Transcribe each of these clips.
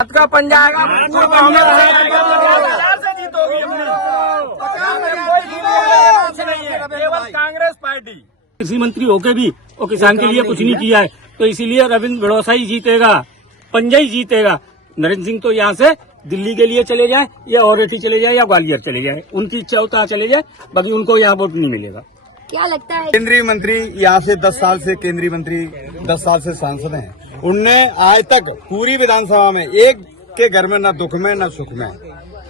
हाथ का पंजा आएगा केवल कांग्रेस पार्टी। कृषि मंत्री होके भी वो किसान के लिए कुछ नहीं किया है, तो इसीलिए रविंद्र भड़ोसा ही जीतेगा, पंजा ही जीतेगा। नरेंद्र सिंह तो यहाँ से दिल्ली के लिए चले जाए या औरेठी चले जाए या ग्वालियर चले जाए, उनकी इच्छा होता चले जाए, बाकी उनको यहाँ वोट नहीं मिलेगा। क्या लगता है? केंद्रीय मंत्री यहाँ से 10 साल से केंद्रीय मंत्री 10 साल से सांसद हैं। उनने आज तक पूरी विधानसभा में एक के घर में न दुख में न सुख में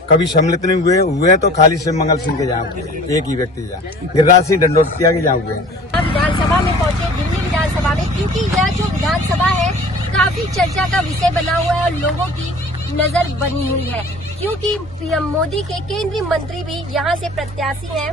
कभी सम्मिलित नहीं हुए तो खाली शिव मंगल सिंह के यहाँ हुए, एक ही व्यक्ति यहाँ गिरिराज सिंह डंडोतिया के यहाँ हुए। विधानसभा में पहुंचे दिल्ली विधानसभा में, क्योंकि यह जो विधानसभा है काफी चर्चा का विषय बना हुआ है और लोगों की नजर बनी हुई है, क्योंकि पीएम मोदी के केंद्रीय मंत्री भी यहाँ से प्रत्याशी हैं।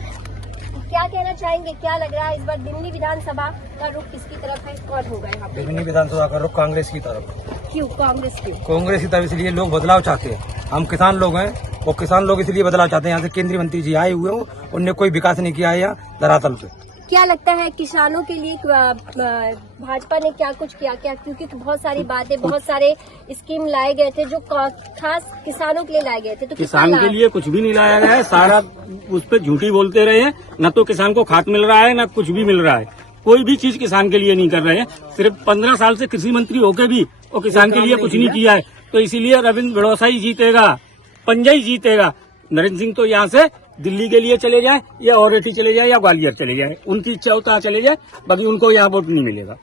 क्या कहना चाहेंगे, क्या लग रहा है इस बार दिल्ली विधानसभा का रुख किसकी तरफ है, कौन होगा यहाँ पे? दिल्ली विधानसभा का रुख कांग्रेस की तरफ। क्यों कांग्रेस क्यों? कांग्रेस की तरफ इसलिए लोग बदलाव चाहते हैं, हम किसान लोग हैं और किसान लोग इसलिए बदलाव चाहते हैं। यहाँ से केंद्रीय मंत्री जी आए हुए हो, उनने कोई विकास नहीं किया है यहाँ धरातल पे। क्या लगता है किसानों के लिए भाजपा ने क्या कुछ किया क्या? क्योंकि बहुत सारी बातें, बहुत सारे स्कीम लाए गए थे जो खास किसानों के लिए लाए गए थे, तो किसान के लिए कुछ भी नहीं लाया गया है, सारा उस पर झूठी बोलते रहे हैं। न तो किसान को खाद मिल रहा है न कुछ भी मिल रहा है, कोई भी चीज किसान के लिए नहीं कर रहे हैं। सिर्फ 15 साल से कृषि मंत्री होके भी वो किसान के लिए कुछ नहीं किया है, तो इसीलिए रविंद्र भड़ोसा ही जीतेगा, पंजा ही जीतेगा। नरेंद्र सिंह तो यहाँ से दिल्ली के लिए चले जाए या औरेठी चले जाए या ग्वालियर चले जाए, उनकी इच्छा होता चले जाए, बाकी उनको यहाँ वोट नहीं मिलेगा।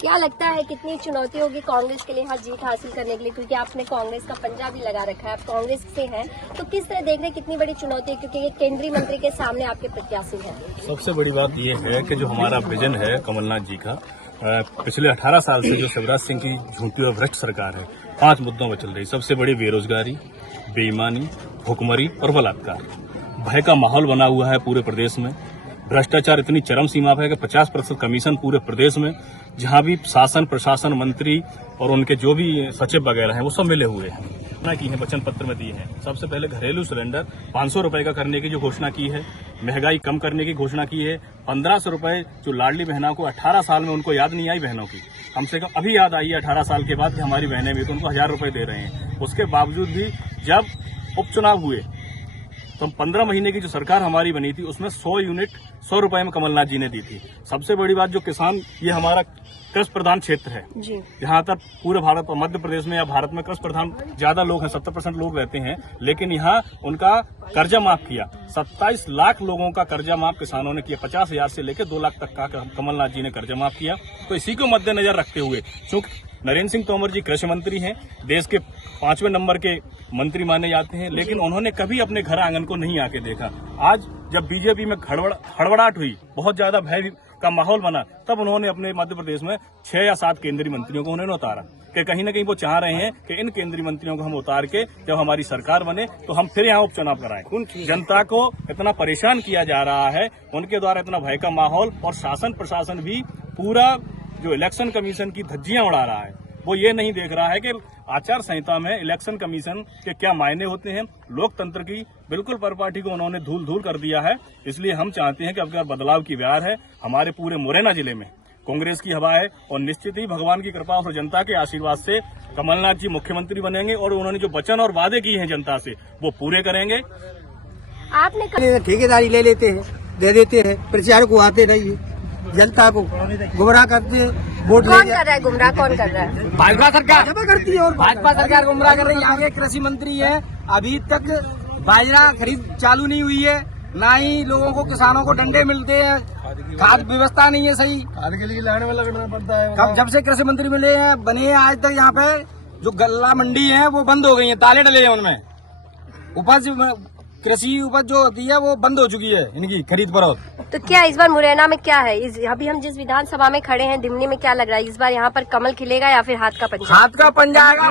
क्या लगता है कितनी चुनौती होगी कांग्रेस के लिए यहाँ जीत हासिल करने के लिए, क्योंकि आपने कांग्रेस का पंजा भी लगा रखा है, आप कांग्रेस से हैं, तो किस तरह देख रहे हैं कितनी बड़ी चुनौती है, क्योंकि ये केंद्रीय मंत्री के सामने आपके प्रत्याशी हैं? सबसे बड़ी बात ये है कि जो हमारा विजन है कमलनाथ जी का, पिछले 18 साल से जो शिवराज सिंह की झूठी और भ्रष्ट सरकार है 5 मुद्दों पर चल रही। सबसे बड़ी बेरोजगारी, बेईमानी, भुखमरी और बलात्कार। भय का माहौल बना हुआ है पूरे प्रदेश में। भ्रष्टाचार इतनी चरम सीमा पर है कि 50% कमीशन पूरे प्रदेश में, जहां भी शासन प्रशासन मंत्री और उनके जो भी सचिव वगैरह हैं वो सब मिले हुए हैं। घोषणा की है, वचन पत्र में दिए हैं। सबसे पहले घरेलू सिलेंडर 500 रुपए का करने की जो घोषणा की है, महंगाई कम करने की घोषणा की है। 1500 रुपए जो लाडली बहनों को 18 साल में उनको याद नहीं आई, बहनों की कम से कम अभी याद आई है 18 साल के बाद कि हमारी बहनें भी, तो उनको 1000 रुपए दे रहे हैं। उसके बावजूद भी जब उपचुनाव हुए तो 15 महीने की जो सरकार हमारी बनी थी उसमें 100 यूनिट 100 रुपए में कमलनाथ जी ने दी थी। सबसे बड़ी बात जो किसान, ये हमारा कृषि प्रधान क्षेत्र है, यहाँ तक पूरे भारत और मध्य प्रदेश में या भारत में कृषि प्रधान ज्यादा लोग हैं, 70% लोग रहते हैं, लेकिन यहाँ उनका कर्जा माफ किया। 27 लाख लोगों का कर्जा माफ किसानों ने किया, 50,000 से लेकर 2 लाख तक का कमलनाथ जी ने कर्जा माफ किया। तो इसी को मद्देनजर रखते हुए, चूंकि नरेंद्र सिंह तोमर जी कृषि मंत्री हैं, देश के 5वें नंबर के मंत्री माने जाते हैं, लेकिन उन्होंने कभी अपने घर आंगन को नहीं आके देखा। आज जब बीजेपी में हड़बड़ाहट हुई, बहुत ज्यादा भय का माहौल बना, तब उन्होंने अपने मध्य प्रदेश में 6 या 7 केंद्रीय मंत्रियों को उन्होंने उतारा कि कहीं न कहीं वो चाह रहे हैं कि इन केंद्रीय मंत्रियों को हम उतार के जब हमारी सरकार बने तो हम फिर यहाँ उपचुनाव कराएं। जनता को इतना परेशान किया जा रहा है, उनके द्वारा इतना भय का माहौल, और शासन प्रशासन भी पूरा जो इलेक्शन कमीशन की धज्जियां उड़ा रहा है, वो ये नहीं देख रहा है कि आचार संहिता में इलेक्शन कमीशन के क्या मायने होते हैं। लोकतंत्र की बिल्कुल परिपाटी को उन्होंने धूल धूल कर दिया है। इसलिए हम चाहते हैं कि अब बदलाव की बहार है। हमारे पूरे मुरैना जिले में कांग्रेस की हवा है और निश्चित ही भगवान की कृपा और जनता के आशीर्वाद से कमलनाथ जी मुख्यमंत्री बनेंगे और उन्होंने जो वचन और वादे किए हैं जनता से वो पूरे करेंगे। आपने ठेकेदारी ले लेते हैं, दे देते हैं, प्रचार को आते रहिए, जनता को गुमराह करते हैं। वोट कौन कर रहा है गुमराह, कौन कर रहा है? भाजपा सरकार करती है और भाजपा सरकार गुमराह कर रही है। आगे कृषि मंत्री है, अभी तक बाजरा खरीद चालू नहीं हुई है, ना ही लोगों को, किसानों को डंडे मिलते हैं, खाद व्यवस्था नहीं है सही। खाद के लिए लाइन में लगना पड़ता है। जब से कृषि मंत्री मिले हैं, बने हैं, आज तक यहाँ पे जो गल्ला मंडी है वो बंद हो गई है, ताले डले हैं उनमें। उपज, कृषि उपज जो होती है वो बंद हो चुकी है, इनकी खरीद फरोख्त। तो क्या इस बार मुरैना में क्या है, अभी हम जिस विधानसभा में खड़े हैं दिल्ली में, क्या लग रहा है इस बार यहाँ पर कमल खिलेगा या फिर हाथ का पंजा? हाथ का पंजा आएगा।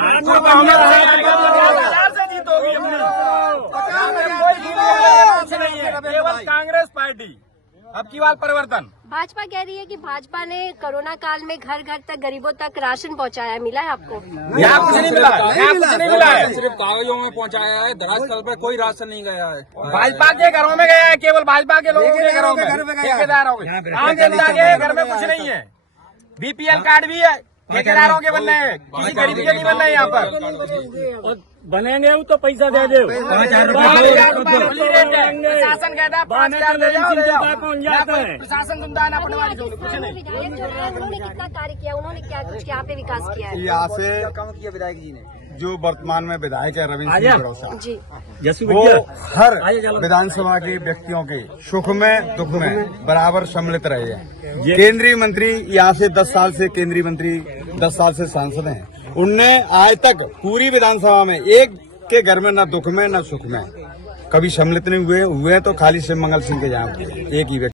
केवल कांग्रेस पार्टी, अब की बार परिवर्तन। भाजपा कह रही है कि भाजपा ने कोरोना काल में घर घर तक गरीबों तक राशन पहुंचाया है, मिला है आपको? यहाँ कुछ नहीं मिला, यहाँ कुछ नहीं मिला है, सिर्फ कागजों में पहुंचाया है, दराज पर कोई राशन नहीं गया है। भाजपा के घरों में गया है, केवल भाजपा के लोगों के घरों में, ठेकेदारों के, आम जनता के घर में कुछ नहीं है। बीपीएल कार्ड भी है, ठेकेदारों के बन रहे हैं, किसी गरीब के नहीं बन रहे हैं यहाँ पर। और बनेंगे वो तो पैसा दे दो। 5,000 प्रशासन कहता है 5,000 ले जाओ, ले जाओ। कौन जाता है? प्रशासन सुनता है ना पटवारी को, कुछ नहीं। विधायक जो है उन्होंने कितना कार्य किया, उन्होंने क्या कुछ यहाँ पे विकास किया है? यहाँ से काम किया विधायक जी ने, जो वर्तमान में विधायक है रविंद्र आजा। सिंह भरोसा, जी जसु वो भैया हर विधानसभा के व्यक्तियों के सुख में दुख में बराबर सम्मिलित रहे हैं। केंद्रीय मंत्री यहाँ से 10 साल से केंद्रीय मंत्री, 10 साल से सांसद हैं। उनने आज तक पूरी विधानसभा में एक के घर में न दुख में न सुख में कभी सम्मिलित नहीं हुए तो खाली शिव मंगल सिंह के यहाँ एक ही व्यक्ति